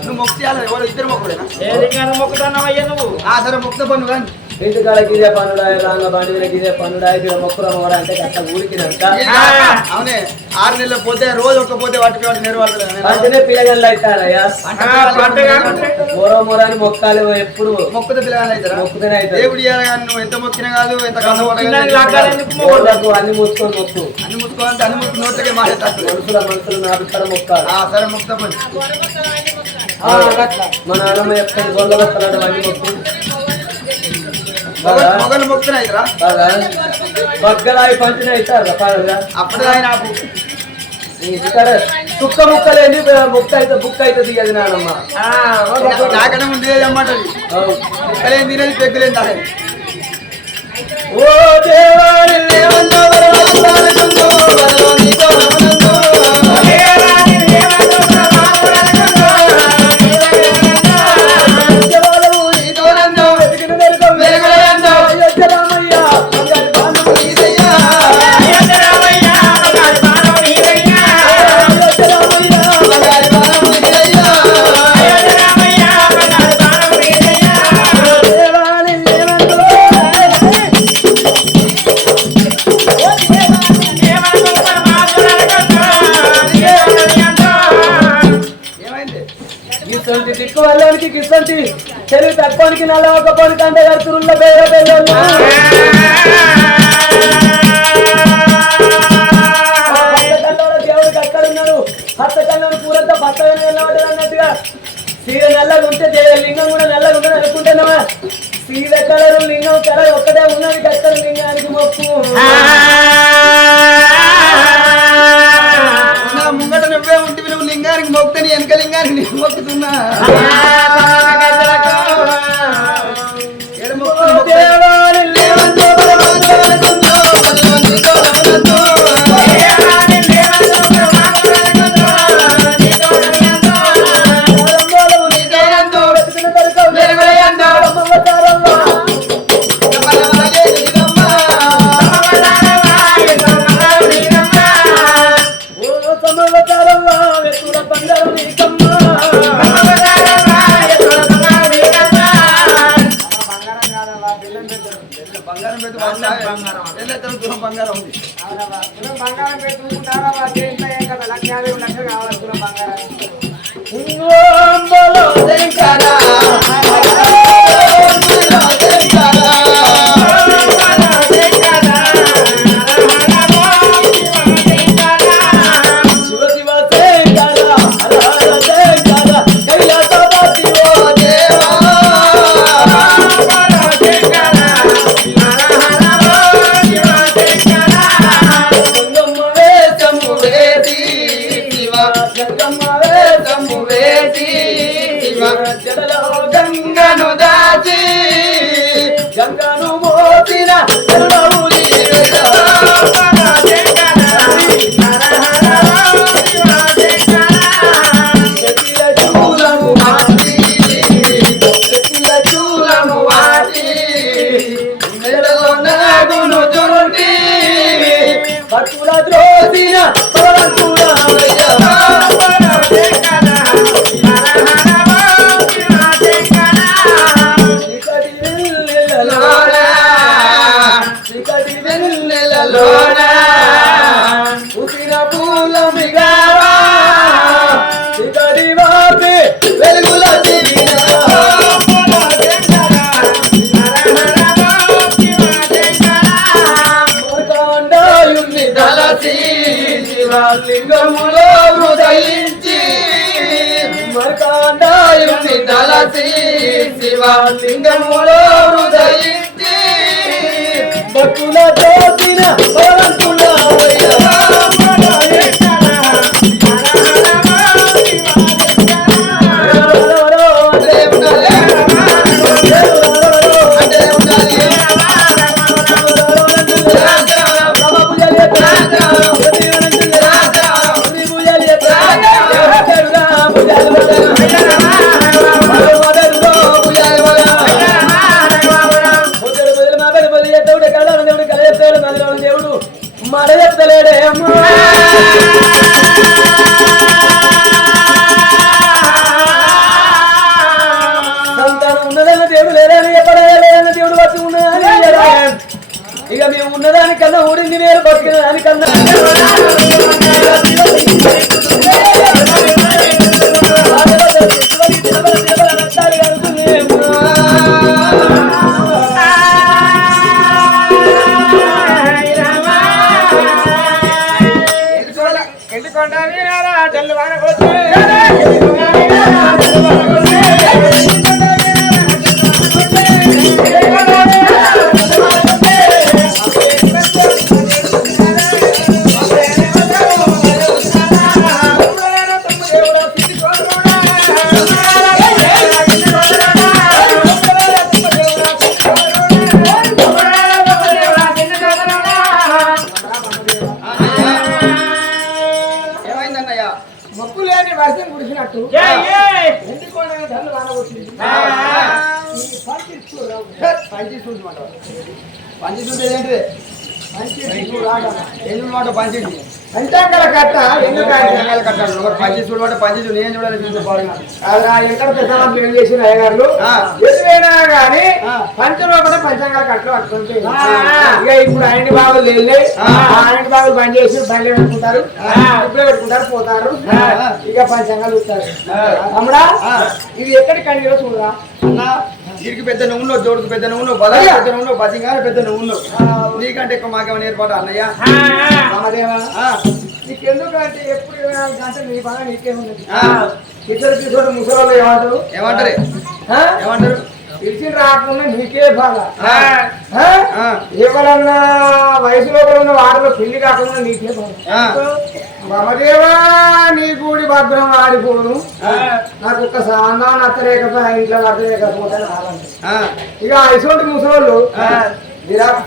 నువ్వు మొక్కియాలి ఎవరు ఇద్దరు మొక్కుడేనా ఏ లింగాన్ని మొక్కుతున్నావయ్యా నువ్వు సరే మొక్కుత పన్ను కానీ ఇంటికాడ గిదే పన్నుడాయ రాంగ బండి గిదే పన్నుడాయ మొక్కురమ్మడ అంటే అట్లా ఊరికినంత అవునే 6 నెలలు పోతే రోజు ఒక్క పోతే వాటికి వాటి నెరవేరుతుంది అంటేనే పిల్లగాళ్ళు అవుతారయ్యా మొరాని మొక్కాలి ఎప్పుడు మొక్కుతే పిల్లగాళ్ళు అవుతారా మొక్కుతూనే అవుతారు దేవుడు ఇవ్వాలి నువ్వు ఎంత మొక్కినా కాదు ఎంత అన్ని మూసుకొని మొక్కు అన్ని ముట్టుకోవాలంటే అన్ని ముట్టు నోట్లకే మాట్లాడతారు మనుషులు నాటుతారు మొక్కాలి సరే మొక్కుత పని మా నాన్నమ్మ చెప్తాను గొల్ల వస్తాడు అన్ని మొక్కు మొగలు మొక్కున అవుతారా బగ్గలాయి పంచిన అవుతారు అప్పుడు ఆయన చుక్క ముక్కలేని ముక్క అయితే బుక్ అవుతుంది అది నానమ్మ నాకన్నా ముందు అమ్మంటది ముక్కలేని తినేది పెగ్గులేని తాగేది ఓ దేవాని దిక్కు వాళ్ళకి కిసంటి చెరువు తక్కువనికి నల్ల ఒక పని కంటే కడుతున్న పేరు దేవుడు అక్కడున్నాడు హస్తకళ్ళను పూరంతా భర్తగా నిలబడ్డాడు అన్నట్టుగా సీర నల్లగా ఉంటే లింగం కూడా నల్లగా ఉంటుంది అనుకుంటున్నావా సీర కలరు లింగం కలర్ ఒక్కటే ఉన్నది కత్తరు లింగానికి మొక్కు ముంగట నువ్వే ఉంటే నువ్వు లింగానికి మొక్కుని వెనక లింగానికి నేను మొక్కుతున్నా బంగారం ఉంది బంగారం పెట్టుకుంటారా లక్ష కావాలి బంగారం గంగను దాచి గంగను మోసిన నాగును చుంటి భక్తుల ద్రోసిన ఉసిన పూల మిగావా సిగడి వాపి వెలుగుల మృగాండాయుని దళసి శివలింగములో హృదయించి మృగాండాయుని దళసి శివలింగములో హృదయించి భక్తుల దోసిన దానికన్నా ఊడింది వేరు బతికిన దానికన్నా ఎందుకొండ వీరారా జల్లు వానకొచ్చే ఏమైందన్నయ్య మొక్కు లేని వర్షం కురిసినట్టు ఎందుకొండ జల్లు వానకొచ్చింది పంచి చూడమంటారు పంచి చూడు ఏంటిది ఏం చూడమాట పంచి పంచాంగల కట్ట ఎందుకు కట్టాడు ఒకరు పంచి చూడమంటే పంచి చూడు నేను చూడాలి చూసుకోవాలి ఎక్కడ పెద్దవాళ్ళు ఏం చేసిన అయ్యగారులు ఎదురైనా గానీ పంచలోపల పంచాంగాల కట్టలు పట్టుకుంటే ఇక ఇప్పుడు ఆయన్ని బాబులు వెళ్ళి ఆయన్ని బాబులు బంద్ చేసి బండి పెట్టుకుంటారు ఇప్పుడే పెట్టుకుంటారు పోతారు ఇక పంచాంగాలు చూస్తారు అమ్మడా ఇది ఎక్కడి కండిలో చూడరా అన్నా వీరికి పెద్ద నువ్వులో జోడుకు పెద్ద నువ్వులో బలాయి పెద్ద నువ్వులో బతింగా పెద్ద నువ్వులో నీకంటే ఎక్కువ మాకేమైనా ఏర్పాటు అన్నయ్య రామదేవా నీకెందుకంటే ఎప్పుడు 24 గంటలు నీ బాగా నీకే ఉన్నది కిషోర్ ముసలోళ్ళు ఏమంటారు ఏమంటారు ఏమంటారు పిలిచి రాకుండా నీకే బాధ ఎవరన్నా వయసులో ఉన్న వారిలో పెళ్లి కాకుండా నీకే బాధ మమదేవా నీ గూడి భద్రం ఆడిపోను నాకు ఒక్క సాందా నచ్చలేకపోయి ఇంట్లో నచ్చలేకపోతే ఇక ఐసోటి ముసలోళ్ళు విరాట్